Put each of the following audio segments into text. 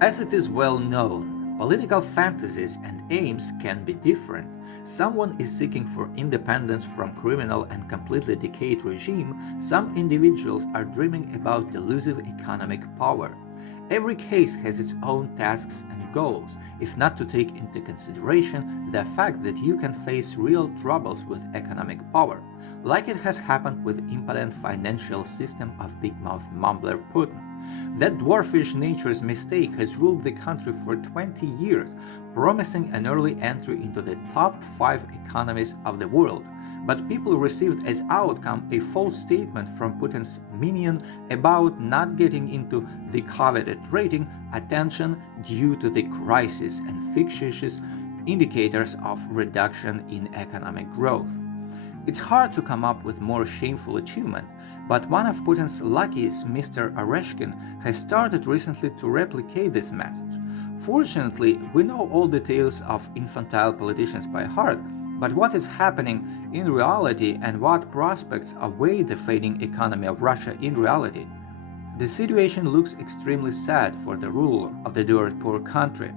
As it is well known, political fantasies and aims can be different. Someone is seeking for independence from criminal and completely decayed regime, some individuals are dreaming about delusive economic power. Every case has its own tasks and goals, if not to take into consideration the fact that you can face real troubles with economic power, like it has happened with impotent financial system of big mouth mumbler Putin. That dwarfish nature's mistake has ruled the country for 20 years, promising an early entry into the top 5 economies of the world. But people received as outcome a false statement from Putin's minion about not getting into the coveted rating attention due to the crisis and fictitious indicators of reduction in economic growth. It's hard to come up with more shameful achievement, but one of Putin's lackeys, Mr. Oreshkin, has started recently to replicate this message. Fortunately, we know all details of infantile politicians by heart, but what is happening in reality and what prospects await the fading economy of Russia in reality? The situation looks extremely sad for the ruler of the dirt poor country.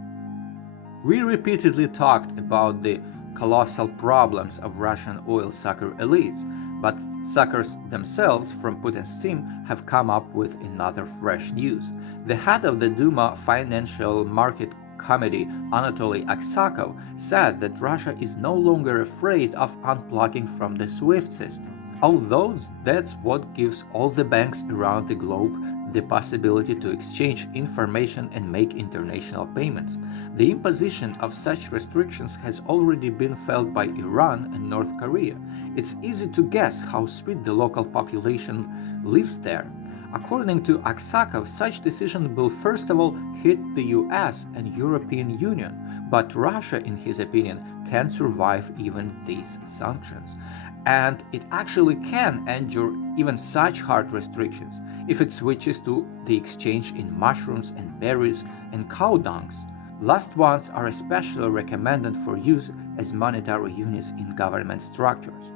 We repeatedly talked about the colossal problems of Russian oil sucker elites, but suckers themselves from Putin's team have come up with another fresh news. The head of the Duma Financial Market Committee, Anatoly Aksakov, said that Russia is no longer afraid of unplugging from the SWIFT system, although that's what gives all the banks around the globe the possibility to exchange information and make international payments. The imposition of such restrictions has already been felt by Iran and North Korea. It's easy to guess how sweet the local population lives there. According to Aksakov, such decision will first of all hit the US and European Union, but Russia, in his opinion, can survive even these sanctions. And it actually can endure even such hard restrictions if it switches to the exchange in mushrooms and berries and cow dungs. Last ones are especially recommended for use as monetary units in government structures.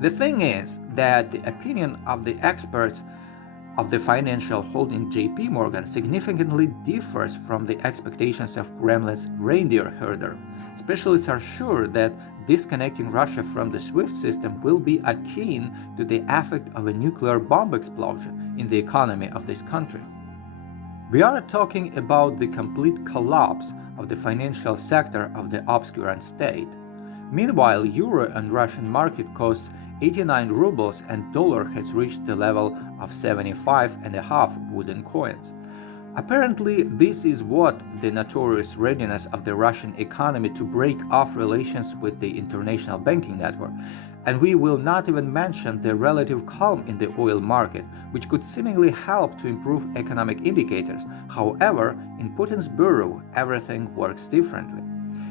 The thing is that the opinion of the experts of the financial holding JP Morgan significantly differs from the expectations of Kremlin's reindeer herder. Specialists are sure that disconnecting Russia from the SWIFT system will be akin to the effect of a nuclear bomb explosion in the economy of this country. We are talking about the complete collapse of the financial sector of the obscurant state. Meanwhile, euro and Russian market costs 89 rubles and dollar has reached the level of 75.5 wooden coins. Apparently, this is what the notorious readiness of the Russian economy to break off relations with the international banking network. And we will not even mention the relative calm in the oil market, which could seemingly help to improve economic indicators. However, in Putin's bureau, everything works differently.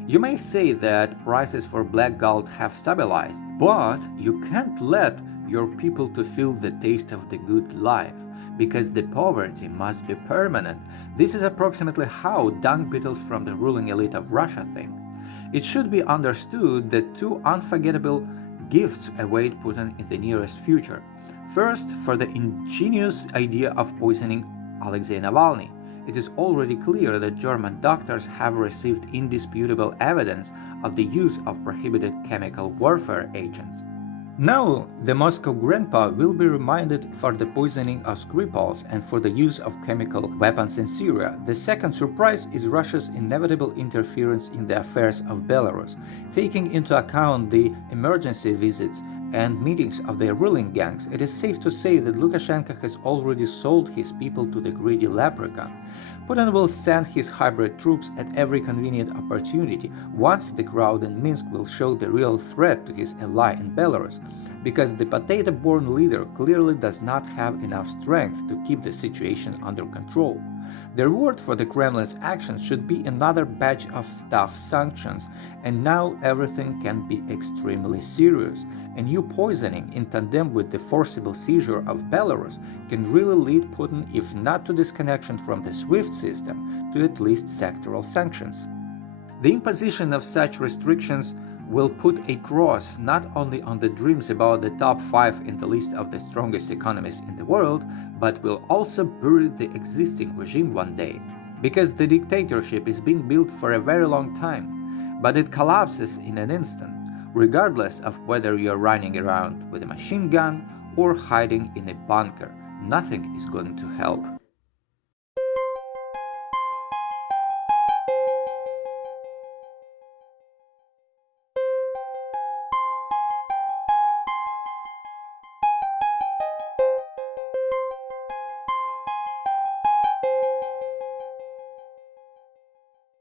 You may say that prices for black gold have stabilized, but you can't let your people to feel the taste of the good life, because the poverty must be permanent. This is approximately how dung beetles from the ruling elite of Russia think. It should be understood that two unforgettable gifts await Putin in the nearest future. First, for the ingenious idea of poisoning Alexei Navalny. It is already clear that German doctors have received indisputable evidence of the use of prohibited chemical warfare agents. Now, the Moscow grandpa will be reminded for the poisoning of Skripals and for the use of chemical weapons in Syria. The second surprise is Russia's inevitable interference in the affairs of Belarus, taking into account the emergency visits and meetings of their ruling gangs. It is safe to say that Lukashenko has already sold his people to the greedy leprechaun. Putin will send his hybrid troops at every convenient opportunity once the crowd in Minsk will show the real threat to his ally in Belarus, because the potato-born leader clearly does not have enough strength to keep the situation under control. The reward for the Kremlin's actions should be another batch of tough sanctions, and now everything can be extremely serious. A new poisoning in tandem with the forcible seizure of Belarus can really lead Putin, if not to disconnection from the SWIFT system, to at least sectoral sanctions. The imposition of such restrictions will put a cross not only on the dreams about the top 5 in the list of the strongest economies in the world, but will also bury the existing regime one day. because the dictatorship is being built for a very long time, but it collapses in an instant, regardless of whether you're running around with a machine gun or hiding in a bunker. Nothing is going to help.